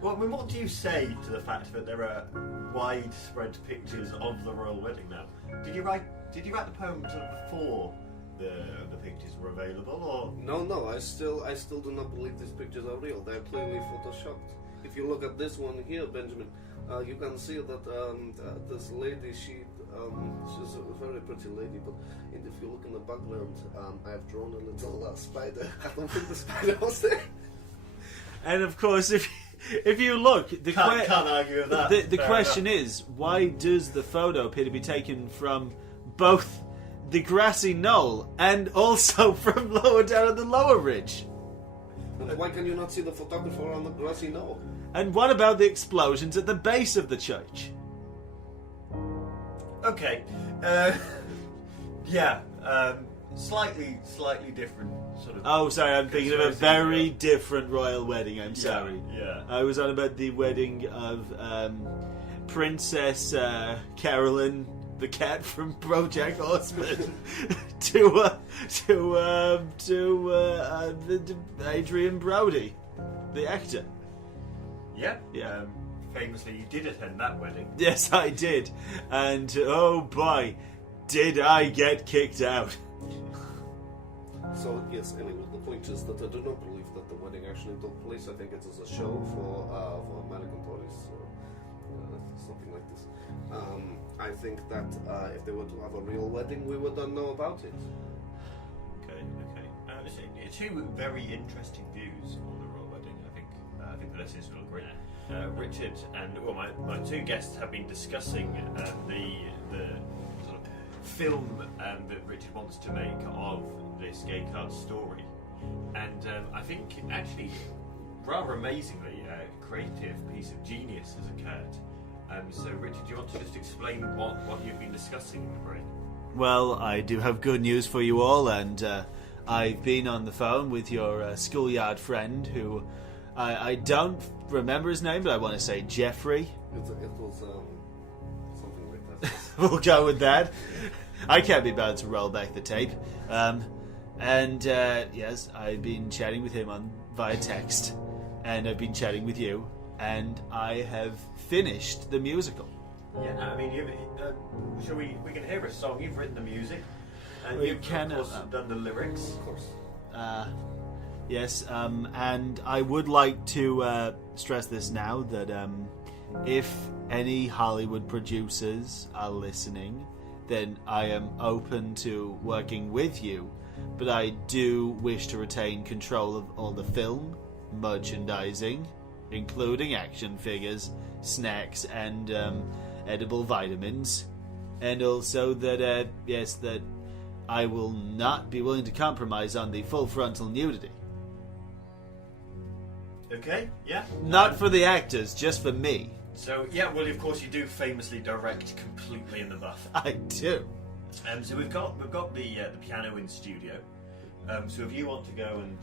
what do you say to the fact that there are widespread pictures of the royal wedding now? Did you write the poem sort of before the pictures were available, or? No. I still do not believe these pictures are real. They're clearly photoshopped. If you look at this one here, Benjamin, you can see that this lady, she's a very pretty lady, but if you look in the background, I've drawn a little spider. I don't think the spider was there. And of course, if you look, Can't argue with that. The Fair question enough. is, why does the photo appear to be taken from both the grassy knoll and also from lower down on the lower ridge? And why can you not see the photographer on the grassy knoll? And what about the explosions at the base of the church? Okay. Slightly different sort of. Oh, sorry, I'm thinking of a conspiracy very theory. different royal wedding. I'm sorry. Yeah. I was on about the wedding of Princess Carolyn, the cat from BoJack Horseman, to Adrian Brody, the actor. Yeah. Yeah. Famously, you did attend that wedding. Yes, I did, and oh boy, did I get kicked out. So yes, anyway, the point is that I do not believe that the wedding actually took place. I think it is a show for American tourists, something like this. I think that if they were to have a real wedding, we would know about it. Okay. Two very interesting views on the royal wedding. I think the listeners will agree. Richard and my two guests have been discussing the sort of film that Richard wants to make of this gay card story, and I think actually, rather amazingly, a creative piece of genius has occurred. So, Richard, do you want to just explain what you've been discussing in the break? Well, I do have good news for you all, and I've been on the phone with your schoolyard friend who I don't remember his name, but I want to say Jeffrey. It was something like that. We'll go with that. I can't be bothered to roll back the tape. Yes, I've been chatting with him via text, and I've been chatting with you, and I have finished the musical. Yeah, I mean, we can hear a song. You've written the music, and We you've can, of course done the lyrics. Of course. Yes, and I would like to stress this now, that if any Hollywood producers are listening, then I am open to working with you, but I do wish to retain control of all the film, merchandising, including action figures, snacks, and edible vitamins, and also that, yes, that I will not be willing to compromise on the full frontal nudity. Okay, yeah. Not for the actors, just for me. So, yeah, well, of course, you do famously direct completely in the buff. I do. So we've got the piano in studio. So if you want to go and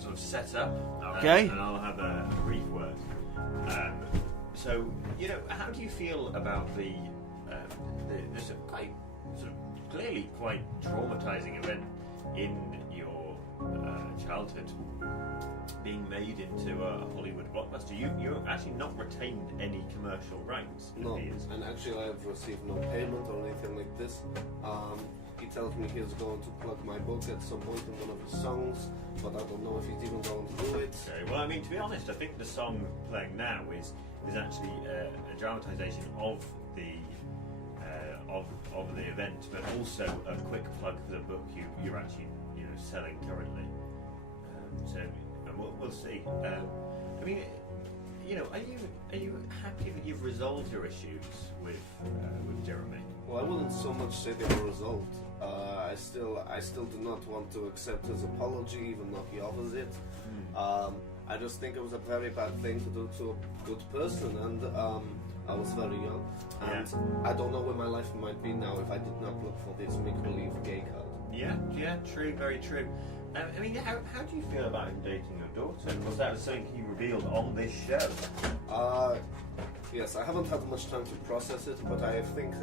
sort of set up, Okay. and I'll have a brief word. So how do you feel about this quite sort of clearly quite traumatizing event in your childhood being made into a Hollywood blockbuster? You've actually not retained any commercial rights. No, Years. and actually I have received no payment or anything like this. He tells me he's going to plug my book at some point in one of his songs, but I don't know if he's even going to do it. Okay, well, I mean, to be honest, I think the song playing now is actually a dramatisation of the event, but also a quick plug for the book you're actually selling currently. We'll see. I mean, are you happy that you've resolved your issues with Jeremy? Well, I wouldn't so much say they were resolved. I still do not want to accept his apology, even though he offers it. I just think it was a very bad thing to do to a good person, and I was very young, and I don't know where my life might be now if I did not look for this make-believe gay card. Yeah, true, very true. I mean, how do you feel about him dating your daughter? Because that was something he revealed on this show. Yes, I haven't had much time to process it, but I think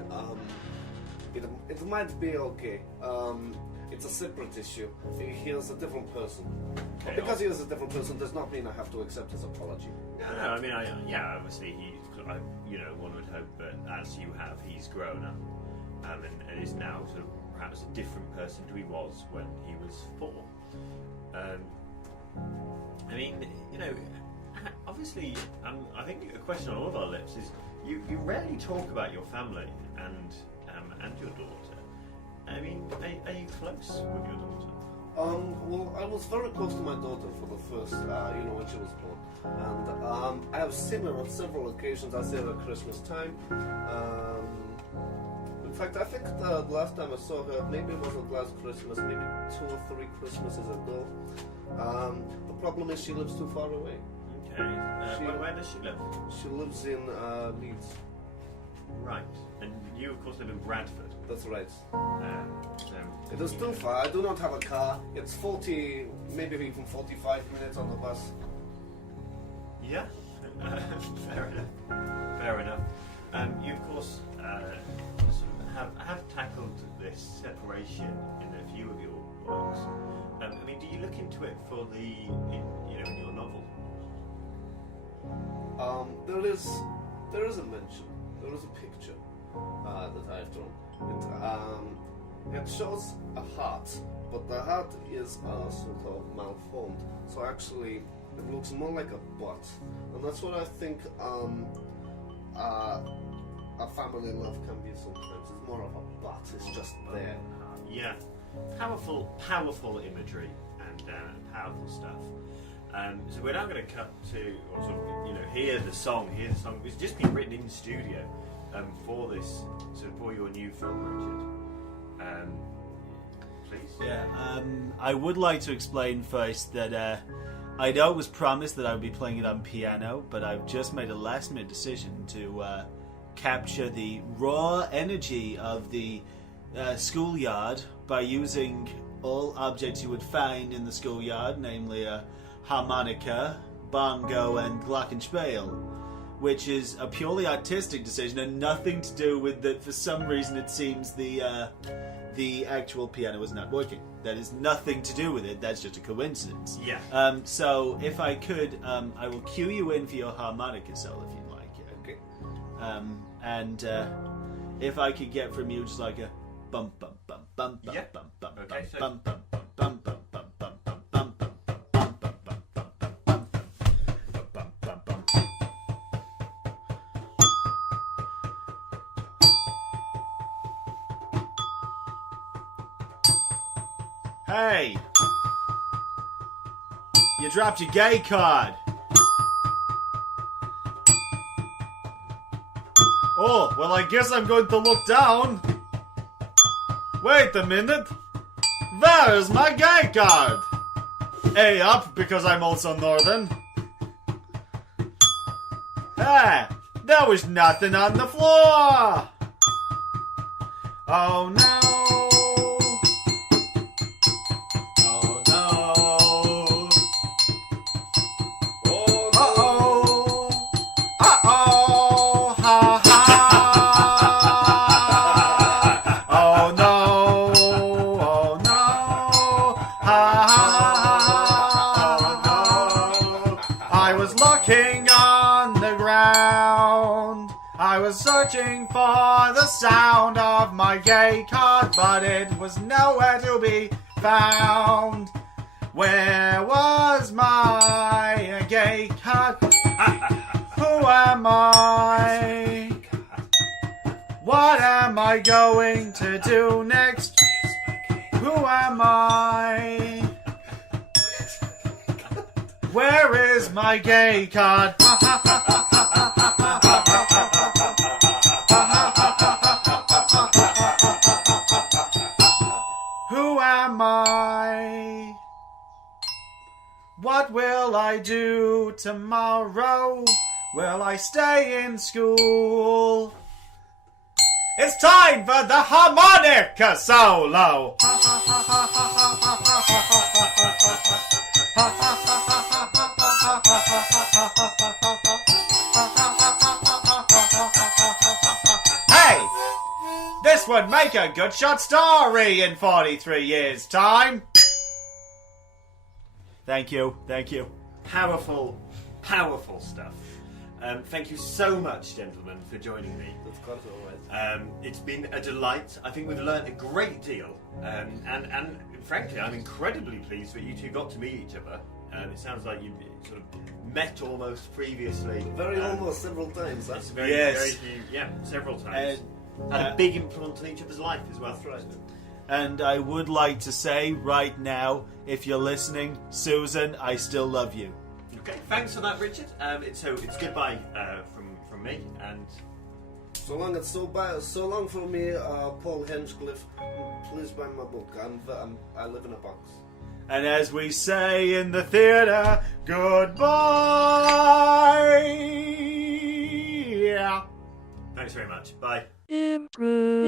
it might be okay. It's a separate issue. He is a different person. But because he is a different person does not mean I have to accept his apology. No, I mean, obviously one would hope that as you have, he's grown up and is now sort of perhaps a different person to he was when he was 4. I mean, obviously, I think a question on all of our lips is you rarely talk about your family and your daughter. I mean, are you close with your daughter? Well, I was very close to my daughter for the first, when she was born. And I have seen her on several occasions. I see her at Christmas time. In fact, I think the last time I saw her, maybe it wasn't last Christmas, maybe 2 or 3 Christmases ago. The problem is she lives too far away. Okay. Where does she live? She lives in Leeds. Right. And you, of course, live in Bradford. That's right. So It is too far. I do not have a car. It's 40, maybe even 45 minutes on the bus. Yeah. Fair enough. Fair enough. You, of course, sort of have tackled this separation in a few of your works. I mean, do you look into it for in your novel? There is a mention. There is a picture that I've drawn. It shows a heart, but the heart is sort of malformed. So actually, it looks more like a butt, and that's what I think a family love can be sometimes. It's more of a butt. It's just there. Yeah, powerful imagery and powerful stuff. So we're now going to cut to, or sort of, hear the song. It's just been written in studio for this, for your new film, Richard. Please. Yeah, I would like to explain first that I know it was promised that I would be playing it on piano, but I've just made a last-minute decision to capture the raw energy of the schoolyard by using all objects you would find in the schoolyard, namely a harmonica, bongo, and glockenspiel, which is a purely artistic decision and nothing to do with that. For some reason, it seems the actual piano is not working. That is nothing to do with it. That's just a coincidence. Yeah. So if I could, I will cue you in for your harmonica solo if you'd like it. Okay. And if I could get from you just like a bum bum bum bum bum Yeah. bum bum Okay, so- bum bum bum bum bum bum bum bum bum bum bum bum bum bum bum bum. Hey! You dropped your gay card! Oh, well, I guess I'm going to look down. Wait a minute. There's my gay card. A up, because I'm also northern. Hey, there was nothing on the floor. Oh no. Oh no. Uh-oh. Uh-oh. Ha ha. Oh no. Oh no. Ha ha. I was looking on the ground. I was searching for the sound of my gay card, but it was nowhere to be found. Where was my gay card? Who am I? What am I going to do next? Who am I? Where is my gay card? Who am I? What will I do tomorrow? Will I stay in school? It's time for the harmonica solo! Hey! This would make a good short story in 43 years' time! Thank you, thank you. Powerful stuff. Thank you so much, gentlemen, for joining me. That's quite alright. It's been a delight. I think we've learned a great deal, and frankly, I'm incredibly pleased that you two got to meet each other It sounds like you've sort of met almost previously. Very almost several times. It's Huh? very, Yes. very few, several times. Had a big influence on each other's life as well. That's right. And I would like to say right now, if you're listening, Susan, I still love you. Okay, thanks for that, Richard. It's goodbye from me, and So long for me, Paul Henchcliff. Please buy my book. I live in a box. And as we say in the theatre, goodbye. thanks very much. Bye. Improve.